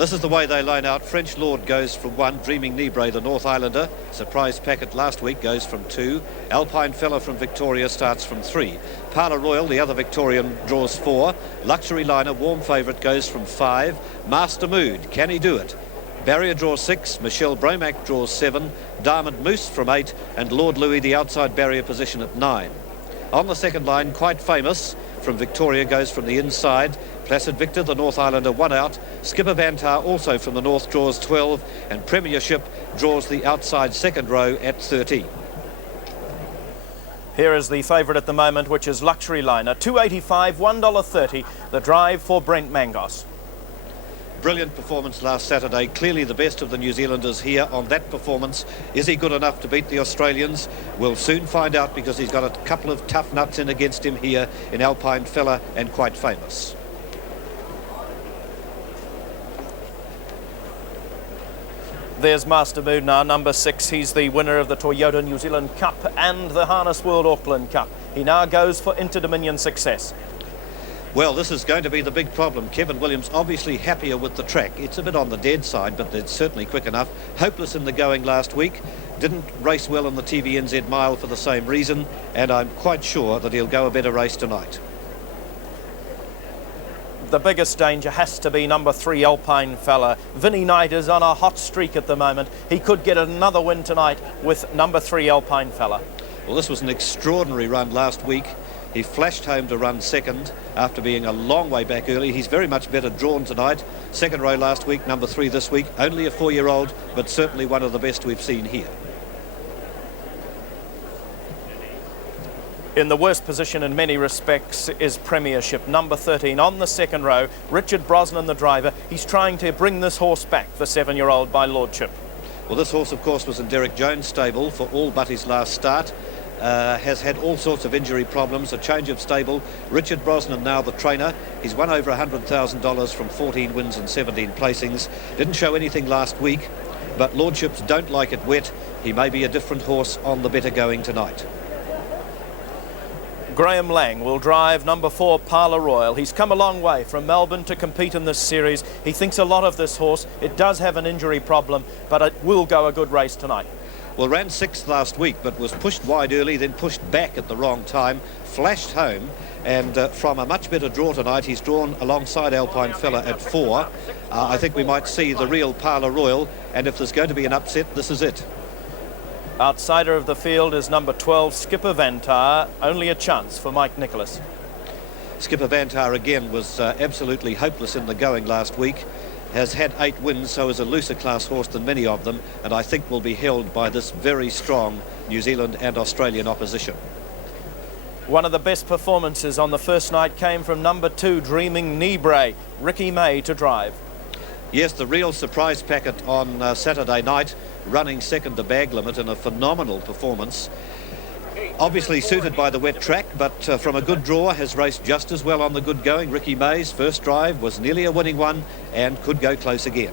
This is the way they line out. French Lord goes from 1, Dreaming Nibre, the North Islander. Surprise Packet last week goes from 2. Alpine Fella from Victoria starts from 3. Parla Royal, the other Victorian, draws 4. Luxury Liner, warm favourite, goes from 5. Master Mood, can he do it? Barrier draws 6, Michelle Bromack draws 7, Diamond Moose from 8, and Lord Louie, the outside barrier position, at 9. On the second line, Quite Famous from Victoria goes from the inside. Placid Victor, the North Islander, 1 out. Skipper Bantar, also from the north, draws 12, and Premiership draws the outside second row at 13. Here is the favourite at the moment, which is Luxury Liner, $2.85, $1.30, the drive for Brent Mangos. Brilliant performance last Saturday, clearly the best of the New Zealanders here on that performance. Is he good enough to beat the Australians? We'll soon find out, because he's got a couple of tough nuts in against him here in Alpine Fella and Quite Famous. There's Master Mood now, number 6. He's the winner of the Toyota New Zealand Cup and the Harness World Auckland Cup. He now goes for Interdominion success. Well, this is going to be the big problem. Kevin Williams obviously happier with the track. It's a bit on the dead side, but it's certainly quick enough. Hopeless in the going last week. Didn't race well in the TVNZ mile for the same reason, and I'm quite sure that he'll go a better race tonight. The biggest danger has to be number 3, Alpine Fella. Vinnie Knight is on a hot streak at the moment. He could get another win tonight with number 3, Alpine Fella. Well, this was an extraordinary run last week. He flashed home to run second after being a long way back early. He's very much better drawn tonight. Second row last week, number 3 this week. Only a 4-year-old, but certainly one of the best we've seen here. In the worst position in many respects is Premiership, number 13 on the second row. Richard Brosnan, the driver. He's trying to bring this horse back, the 7-year-old by Lordship. Well, this horse, of course, was in Derek Jones' stable for all but his last start. Has had all sorts of injury problems, a change of stable. Richard Brosnan now the trainer. He's won over $100,000 from 14 wins and 17 placings. Didn't show anything last week, but Lordships don't like it wet. He may be a different horse on the better going tonight. Graham Lang will drive number 4, Parla Royal. He's come a long way from Melbourne to compete in this series. He thinks a lot of this horse. It does have an injury problem, but it will go a good race tonight. Well, ran 6th last week, but was pushed wide early, then pushed back at the wrong time, flashed home, and from a much better draw tonight, he's drawn alongside Alpine Fella at 4. I think we might see the real Parla Royal, and if there's going to be an upset, this is it. Outsider of the field is number 12, Skipper Bantar. Only a chance for Mike Nicholas. Skipper Bantar again was absolutely hopeless in the going last week. Has had 8 wins, so is a looser class horse than many of them, and I think will be held by this very strong New Zealand and Australian opposition. One of the best performances on the first night came from number 2, Dreaming Nibre, Ricky May to drive. Yes, the real surprise packet on Saturday night, running second to Bag Limit in a phenomenal performance. Obviously suited by the wet track, but from a good draw has raced just as well on the good going. Ricky May's first drive was nearly a winning one and could go close again.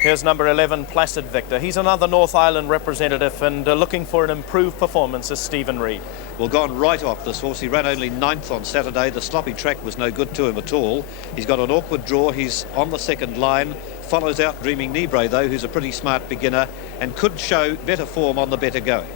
Here's number 11, Placid Victor. He's another North Island representative and looking for an improved performance as Stephen Reid. Well, gone right off this horse. He ran only 9th on Saturday. The sloppy track was no good to him at all. He's got an awkward draw. He's on the second line. Follows out Dreaming Nibre, though, who's a pretty smart beginner and could show better form on the better going.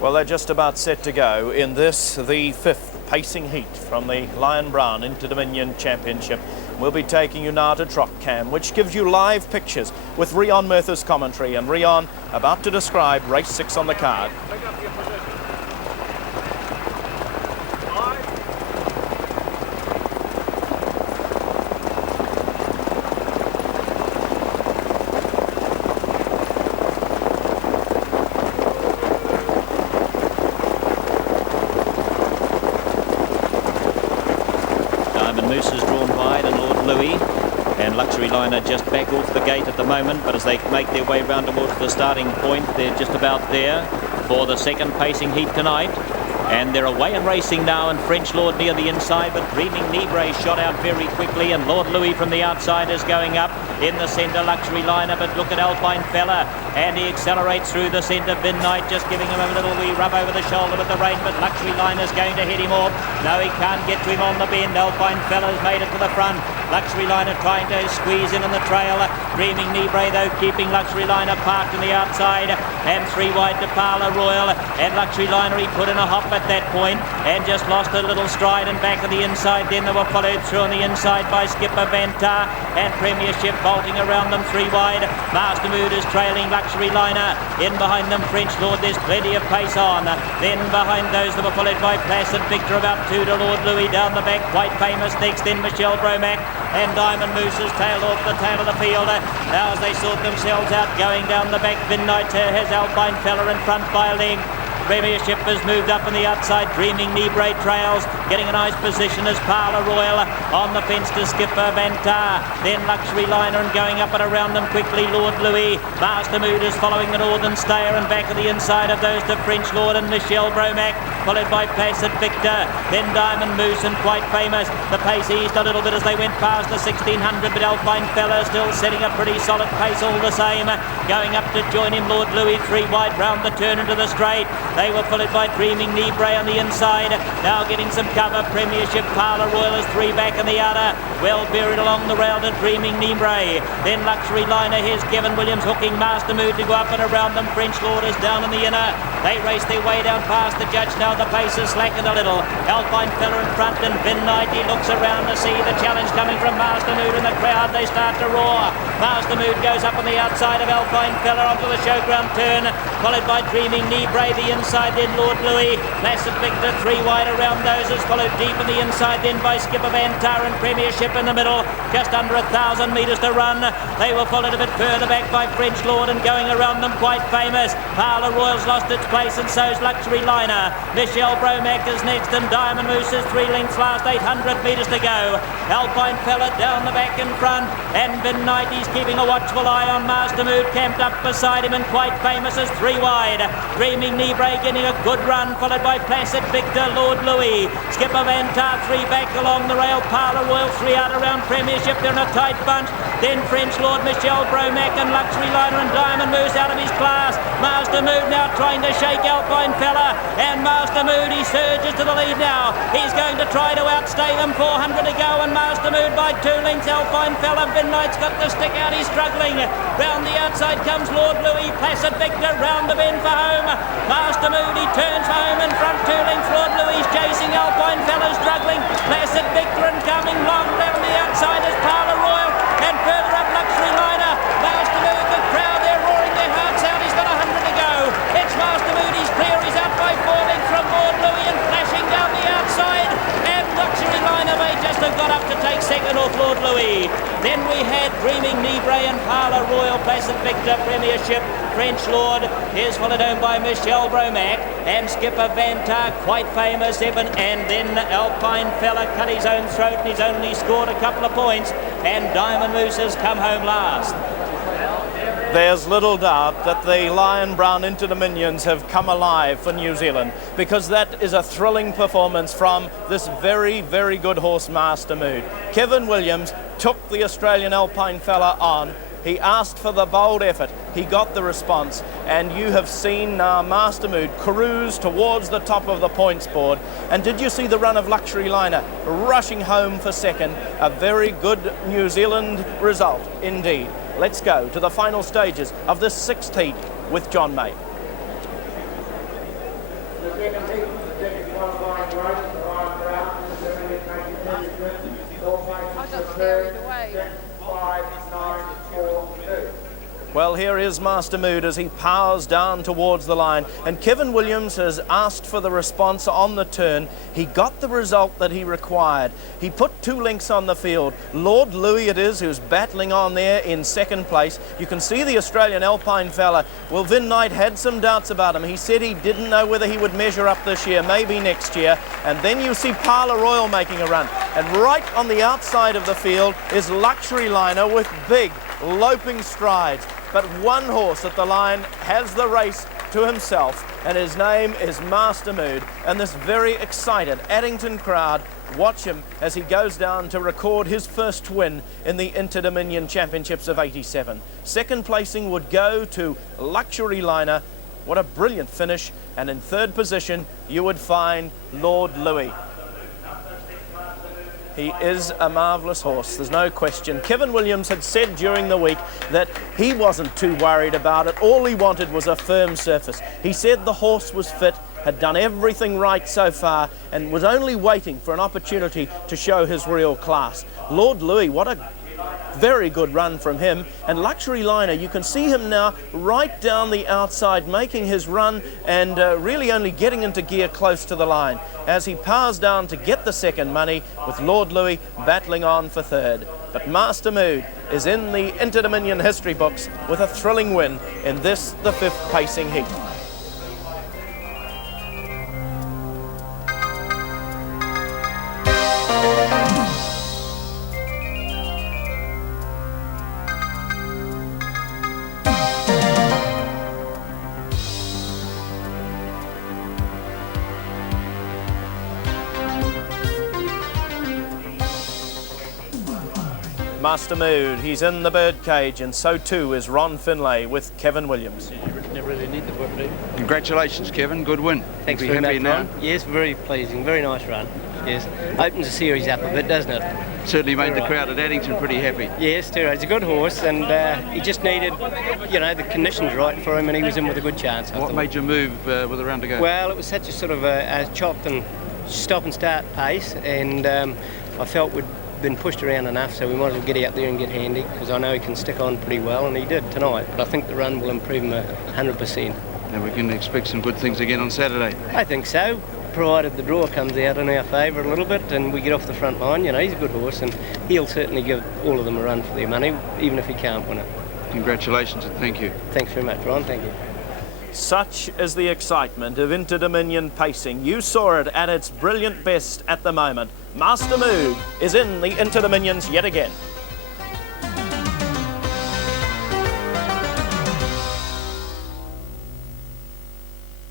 Well, they're just about set to go in this, the 5th pacing heat from the Lion Brown Interdominion Championship. We'll be taking you now to Trot Cam, which gives you live pictures with Rion Murtha's commentary, and Rion about to describe race 6 on the card. Moose is drawn wide, and Lord Louie and Luxury Liner just back off the gate at the moment, but as they make their way round towards the starting point, they're just about there for the second pacing heat tonight. And they're away and racing now, and French Lord near the inside, but Dreaming Nibre shot out very quickly, and Lord Louie from the outside is going up. In the centre, Luxury Liner, but look at Alpine Fella, and he accelerates through the centre. Midnight just giving him a little wee rub over the shoulder with the rein, but Luxury Liner's going to hit him off. No, he can't get to him on the bend. Alpine Fella's made it to the front. Luxury Liner trying to squeeze in on the trail. Dreaming Nibre though keeping Luxury Liner parked on the outside, and 3 wide to Parlour Royal. And Luxury Liner, he put in a hop at that point and just lost a little stride and back of the inside. Then they were followed through on the inside by Skipper Vantar and Premiership bolting around them 3 wide. Master Mood is trailing Luxury Liner. In behind them French Lord, there's plenty of pace on. Then behind those that were followed by Placid Victor, about 2 to Lord Louie down the back. Quite Famous next, then Michelle Bromack and Diamond Moose's tail off the tail of the field. Now as they sort themselves out going down the back, Midnight has Alpine Fella in front by a leg. Premiership has moved up on the outside. Dreaming Nibre trails, getting a nice position as Parlour Royal on the fence to Skipper Vantar. Then Luxury Liner and going up and around them quickly Lord Louie. Master Mood is following the Northern Stayer, and back of the inside of those to French Lord and Michelle Bromack, followed by Placid Victor. Then Diamond Moose and Quite Famous. The pace eased a little bit as they went past the 1600, but Alpine Fella still setting a pretty solid pace all the same. Going up to join him Lord Louie, 3 wide round the turn into the straight. They were followed by Dreaming Nibre on the inside. Now getting some cover. Premiership Parlour Royal is 3 back in the outer. Well buried along the rail to Dreaming Nibre. Then Luxury Liner. Here's Kevin Williams hooking Master Mood to go up and around them. French Lord is down in the inner. They race their way down past the judge. Now the pace is slackened a little. Alpine Fella in front, and Midnight, he looks around to see the challenge coming from Master Mood in the crowd. They start to roar. Master Mood goes up on the outside of Alpine Fella onto the showground turn, followed by Dreaming Nibre. The inside then Lord Louie. Placid Victor 3 wide around those, is followed deep in the inside then by Skipper Vantar and Premiership in the middle. Just under 1,000 metres to run. They were followed a bit further back by French Lord, and going around them Quite Famous. Parlour Royal's lost its place, and so's Luxury Liner. Michelle Bromack is next, and Diamond Moose is 3 lengths last, 800 metres to go. Alpine Fella down the back in front, and Midnight, he's keeping a watchful eye on Master Mood, camped up beside him, and Quite Famous is 3 wide. Dreaming Nibre getting a good run, followed by Placid Victor, Lord Louie. Skipper Vantar 3 back along the rail. Parlour Royal 3 out around Premiership. They're in a tight bunch. Then French Lord, Michelle Bromack and Luxury Liner, and Diamond Moose out of his class. Master Mood now trying to shake Alpine Fella, and Master Mood, he surges to the lead now. He's going to try to outstay them. 400 to go, and Master Mood by 2 lengths. Alpine Fella, Midnight's got the stick out. He's struggling. Round the outside comes Lord Louie. Placid Victor round the bend for home. Master Mood, he turns for home in front. 2 lengths. Lord Louie's chasing. Alpine Fella struggling. Placid Victor and coming long round the outside is Parlour Royal, and further up Luxury Liner. Master Mood, the crowd, they're roaring their hearts out. He's got 100 to go. It's Master Mood, he's clear. He's out by 4 lengths from Lord Louie and flashing down the outside. And Luxury Liner, they just have got up to take second off Lord Louie. Then we had Dreaming Nibre and Parlour Royal. Placid Victor, Premiership, French Lord is followed home by Michelle Bromack and Skipper Vantar, Quite Famous, Evan, and then Alpine Fella cut his own throat, and he's only scored a couple of points, and Diamond Moose has come home last. There's little doubt that the Lion Brown Interdominions have come alive for New Zealand, because that is a thrilling performance from this very, very good horse, Master Mood. Kevin Williams took the Australian Alpine Fella on. He asked for the bold effort. He got the response, and you have seen Master Mood cruise towards the top of the points board. And did you see the run of Luxury Liner rushing home for second? A very good New Zealand result indeed. Let's go to the final stages of this 6th heat with John May. The second heat, the second qualifying race, the Lion Brown, I got carried away. 5, 9, 4, 2. Well, here is Master Mood as he powers down towards the line, and Kevin Williams has asked for the response on the turn. He got the result that he required. He put 2 lengths on the field. Lord Louie it is who's battling on there in second place. You can see the Australian Alpine Fella. Well, Vin Knight had some doubts about him. He said he didn't know whether he would measure up this year, maybe next year. And then you see Parlour Royal making a run. And right on the outside of the field is Luxury Liner with big loping strides. But one horse at the line has the race to himself, and his name is Master Mood. And this very excited Addington crowd watch him as he goes down to record his first win in the Interdominion Championships of '87. Second placing would go to Luxury Liner. What a brilliant finish. And in third position, you would find Lord Louie. He is a marvellous horse, there's no question. Kevin Williams had said during the week that he wasn't too worried about it. All he wanted was a firm surface. He said the horse was fit, had done everything right so far, and was only waiting for an opportunity to show his real class. Lord Louie, what a very good run from him. And Luxury Liner, you can see him now right down the outside making his run and really only getting into gear close to the line as he powers down to get the second money, with Lord Louie battling on for third. But Master Mood is in the Interdominion history books with a thrilling win in this, the 5th pacing heat. Master Mood, he's in the birdcage, and so too is Ron Finlay with Kevin Williams. You really need the book, do you? Congratulations, Kevin. Good win. Thanks You'll be very happy much, now. Ron. Yes, very pleasing. Very nice run. Yes. Opens the series up a bit, doesn't it? Certainly made the Right. crowd at Addington pretty happy. Yes, too. He's a good horse, and he just needed, the conditions right for him, and he was in with a good chance. I What thought. made you move with a round to go? Well, it was such a sort of a chopped and stop and start pace, and I felt we'd been pushed around enough, so we might as well get out there and get handy, because I know he can stick on pretty well, and he did tonight. But I think the run will improve him 100%. And we can expect some good things again on Saturday. I think so, provided the draw comes out in our favour a little bit and we get off the front line. He's a good horse, and he'll certainly give all of them a run for their money, even if he can't win it. Congratulations and thank you. Thanks very much, Ron. Thank you. Such is the excitement of Interdominion pacing. You saw it at its brilliant best at the moment. Master Mood is in the Interdominions yet again.